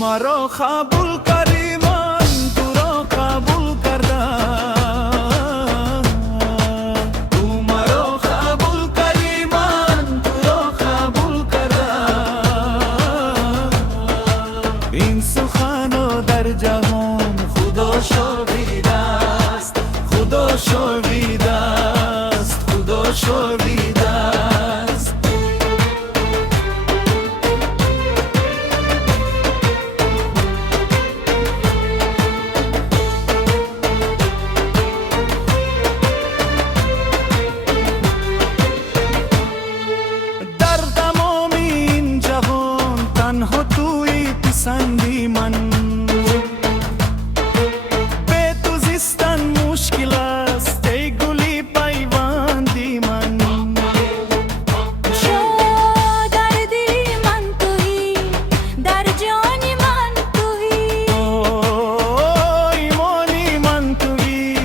مرا قبول کردی من تو را قبول کردم تو مرا قبول کردی من تو را قبول کردم این سخن در جهان خدا شاهد است خدا شاهد است خدا شاهد است در تمام این جهان تنها توی پسندی من به تو زیستن مشکل است ای گلی پیوندی من شو در دل من تویی در جان من تویی ایمانی من تویی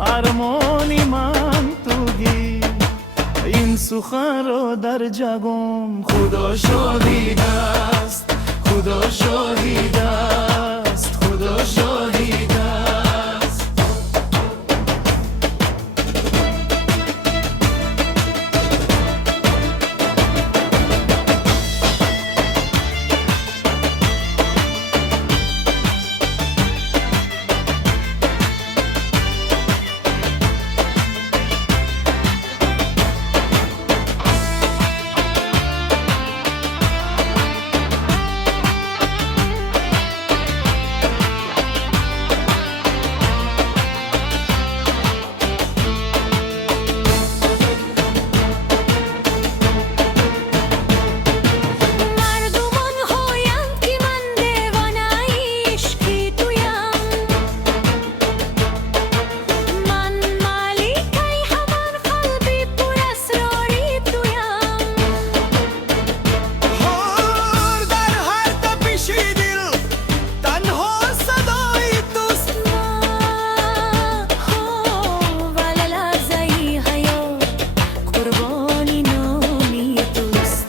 ارمانی من تویی این سخن را در جگم خدا شاهد است خدا شاهد است خدا شاهد است مردمان هویند که من دیوانه عشقی تویم من مالکه همان قلبی پر اسراری تویم در هر تپش دل تنها صدای توست ولی لحظه حیات قربانی نامی توست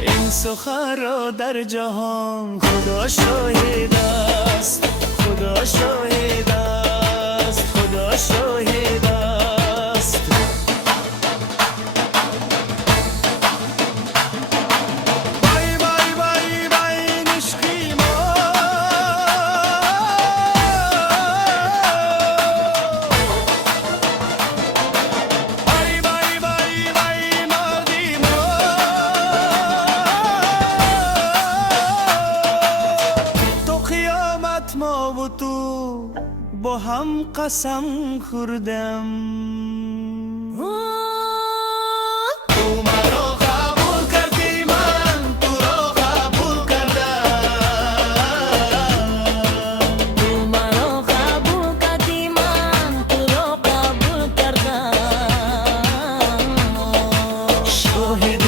این سخن را در جهان خدا شاهد است خدا شاهد است خدا شاهد است بای بای بای بای عشقی ما بای بای بای بای مردی ما تو قیامت ما و تو با هم قسم خوردم تو مرا قبول کردی من تو را قبول کردم تو مرا قبول کردی من تو را قبول کردم شاهد